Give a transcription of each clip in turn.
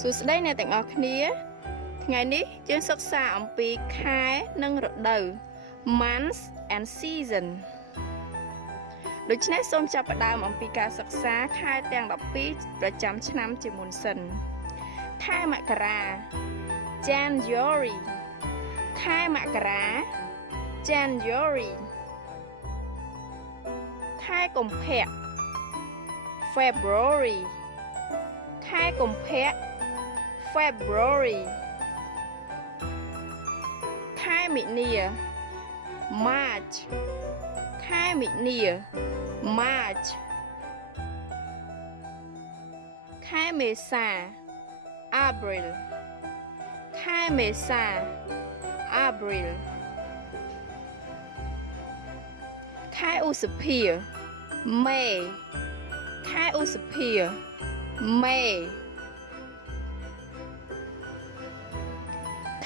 សួស្តីអ្នកទាំងអស់គ្នាថ្ងៃនេះយើងសិក្សាអំពីខែនិងរដូវ months and season ដូច្នេះសូមចាប់ផ្ដើមអំពីការសិក្សាខែទាំង12ប្រចាំឆ្នាំជាមុនសិនខែមករា January ខែមករា January ខែកុម្ភៈ February ខែកុម្ភៈ February ខែមិនិនា March ខែមិនិនា March ខែមេសា April ខែមេសា April ខែឧសភា May ខែឧសភា May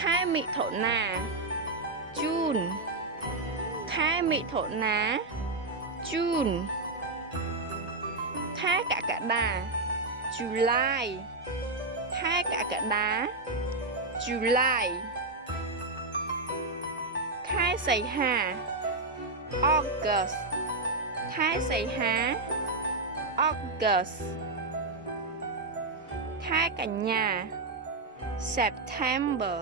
ខែមិថុនា June ខែមិថុនា June ខែកក្កដា July ខែកក្កដា July ខែសីហា August ខែសីហា August ខែកញ្ញា September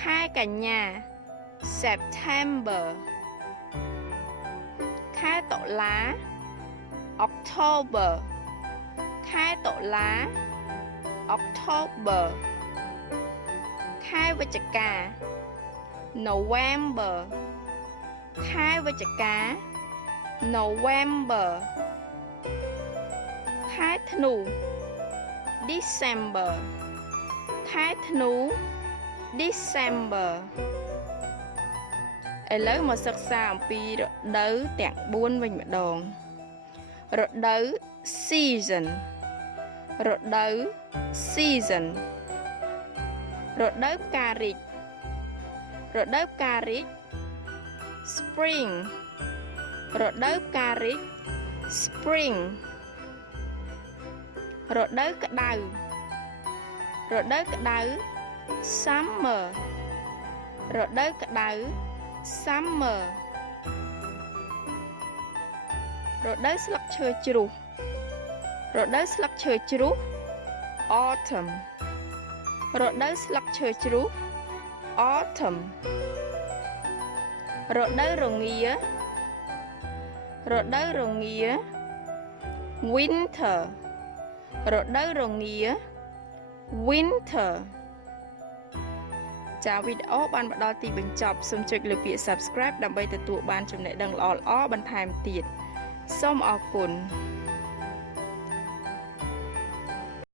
ខែកញ្ញា September ខែតុលា October ខែតុលា October ខែវិច្ឆិកា November ខែវិច្ឆិកា November ខែធ្នូ December ខែធ្នូ December ឥឡូវមកសិក្សាអំពីរដូវទាំង4វិញម្ដងរដូវ season រដូវ season រដូវផ្ការីករដូវផ្ការីក spring រដូវផ្ការីក spring រដូវក្តៅរដូវក្តៅ summer រដូវក្តៅ summer រដូវស្លឹកឈើជ្រុះរដូវស្លឹកឈើជ្រុះ autumn រដូវស្លឹកឈើជ្រុះ autumn រដូវរងារដូវរងា winter រដូវរងា winter ចាវីដេអូបានមកដល់ទីបញ្ចប់សូមចុចលើពាក្យ subscribe ដើម្បីទទួលបានចំណេះដឹងល្អៗបន្ថែមទៀតសូមអរគុណ